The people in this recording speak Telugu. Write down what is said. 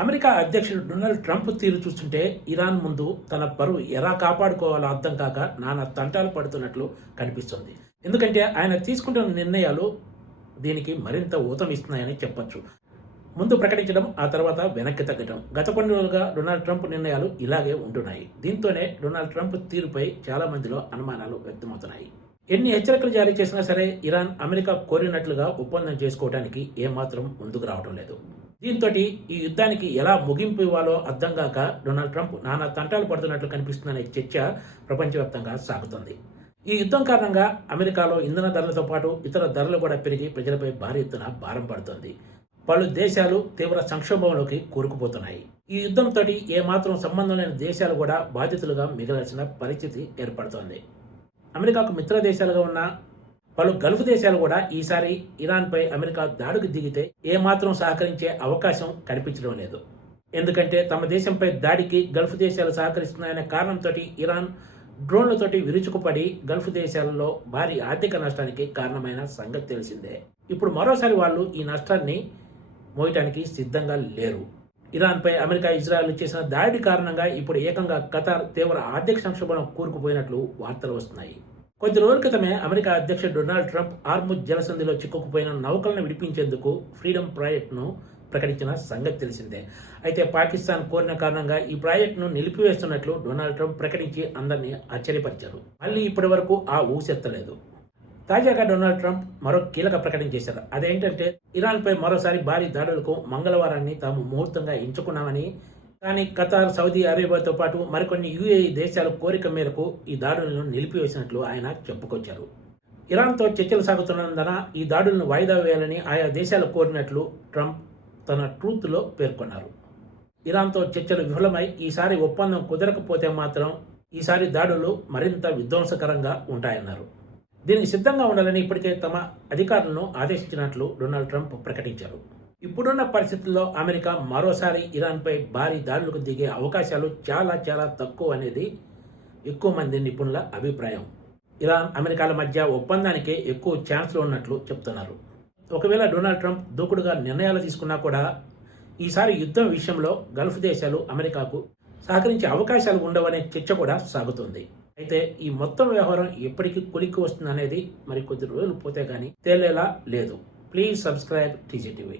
అమెరికా అధ్యక్షుడు డొనాల్డ్ ట్రంప్ తీరు చూస్తుంటే ఇరాన్ ముందు తన పరువు ఎలా కాపాడుకోవాలో అర్థం కాక నానా తంటాలు పడుతున్నట్లు కనిపిస్తుంది. ఎందుకంటే ఆయన తీసుకుంటున్న నిర్ణయాలు దీనికి మరింత ఊతమిస్తున్నాయని చెప్పొచ్చు. ముందు ప్రకటించడం, ఆ తర్వాత వెనక్కి తగ్గడం. గత కొన్ని రోజులుగా డొనాల్డ్ ట్రంప్ నిర్ణయాలు ఇలాగే ఉంటున్నాయి. దీంతోనే డొనాల్డ్ ట్రంప్ తీరుపై చాలా మందిలో అనుమానాలు వ్యక్తమవుతున్నాయి. ఎన్ని హెచ్చరికలు జారీ చేసినా సరే ఇరాన్ అమెరికా కోరినట్లుగా ఒప్పందం చేసుకోవడానికి ఏమాత్రం ముందుకు రావడం లేదు. దీంతో ఈ యుద్ధానికి ఎలా ముగింపు ఇవ్వాలో అర్థం కాక డొనాల్డ్ ట్రంప్ నానా తంటాలు పడుతున్నట్లు కనిపిస్తుందనే చర్చ ప్రపంచవ్యాప్తంగా సాగుతోంది. ఈ యుద్ధం కారణంగా అమెరికాలో ఇంధన ధరలతో పాటు ఇతర ధరలు కూడా పెరిగి ప్రజలపై భారీ ఎత్తున భారం పడుతోంది. పలు దేశాలు తీవ్ర సంక్షోభంలోకి కూరుకుపోతున్నాయి. ఈ యుద్ధంతో ఏమాత్రం సంబంధం లేని దేశాలు కూడా బాధితులుగా మిగలాల్సిన పరిస్థితి ఏర్పడుతోంది. అమెరికాకు మిత్ర దేశాలుగా ఉన్న పలు గల్ఫ్ దేశాలు కూడా ఈసారి ఇరాన్పై అమెరికా దాడికి దిగితే ఏమాత్రం సహకరించే అవకాశం కనిపించడం లేదు. ఎందుకంటే తమ దేశంపై దాడికి గల్ఫ్ దేశాలు సహకరిస్తున్నాయనే కారణంతో ఇరాన్ డ్రోన్లతోటి విరుచుకుపడి గల్ఫ్ దేశాలలో భారీ ఆర్థిక నష్టానికి కారణమైన సంగతి తెలిసిందే. ఇప్పుడు మరోసారి వాళ్ళు ఈ నష్టాన్ని మోయటానికి సిద్ధంగా లేరు. ఇరాన్పై అమెరికా, ఇజ్రాయెల్ చేసిన దాడి కారణంగా ఇప్పుడు ఏకంగా ఖతార్ తీవ్ర ఆర్థిక సంక్షోభం కూరుకుపోయినట్లు వార్తలు వస్తున్నాయి. కొద్ది రోజుల క్రితమే అమెరికా అధ్యక్షుడు డొనాల్డ్ ట్రంప్ హార్ముజ్ జలసంధిలో చిక్కుకుపోయిన నౌకలను విడిపించేందుకు ఫ్రీడమ్ ప్రాజెక్టును ప్రకటించిన సంగతి తెలిసిందే. అయితే పాకిస్తాన్ కోరిన కారణంగా ఈ ప్రాజెక్టును నిలిపివేస్తున్నట్లు డొనాల్డ్ ట్రంప్ ప్రకటించి అందరినీ ఆశ్చర్యపరిచారు. మళ్ళీ ఇప్పటి వరకు ఆ ఊసెత్తలేదు. తాజాగా డొనాల్డ్ ట్రంప్ మరో కీలక ప్రకటన చేశారు. అదేంటంటే ఇరాన్పై మరోసారి భారీ దాడులకు మంగళవారాన్ని తాము ముహూర్తంగా ఎంచుకున్నామని, కానీ ఖతార్, సౌదీ అరేబియాతో పాటు మరికొన్ని యుఏఈ దేశాల కోరిక మేరకు ఈ దాడులను నిలిపివేసినట్లు ఆయన చెప్పుకొచ్చారు. ఇరాన్తో చర్చలు సాగుతున్నందున ఈ దాడులను వాయిదా వేయాలని ఆయా దేశాలు కోరినట్లు ట్రంప్ తన ట్రూత్లో పేర్కొన్నారు. ఇరాన్తో చర్చలు విఫలమై ఈసారి ఒప్పందం కుదరకపోతే మాత్రం ఈసారి దాడులు మరింత విధ్వంసకరంగా ఉంటాయన్నారు. దీనికి సిద్ధంగా ఉండాలని ఇప్పటికే తమ అధికారులను ఆదేశించినట్లు డొనాల్డ్ ట్రంప్ ప్రకటించారు. ఇప్పుడున్న పరిస్థితుల్లో అమెరికా మరోసారి ఇరాన్పై భారీ దాడులకు దిగే అవకాశాలు చాలా చాలా తక్కువ అనేది ఎక్కువ మంది నిపుణుల అభిప్రాయం. ఇరాన్, అమెరికాల మధ్య ఒప్పందానికే ఎక్కువ ఛాన్స్లు ఉన్నట్లు చెప్తున్నారు. ఒకవేళ డొనాల్డ్ ట్రంప్ దూకుడుగా నిర్ణయాలు తీసుకున్నా కూడా ఈసారి యుద్ధం విషయంలో గల్ఫ్ దేశాలు అమెరికాకు సహకరించే అవకాశాలు ఉండవనే చర్చ కూడా సాగుతుంది. అయితే ఈ మొత్తం వ్యవహారం ఎప్పటికీ కొలిక్కి వస్తుందనేది మరి కొద్ది రోజులు పోతే గానీ తేలేలా లేదు. Please subscribe TGTV.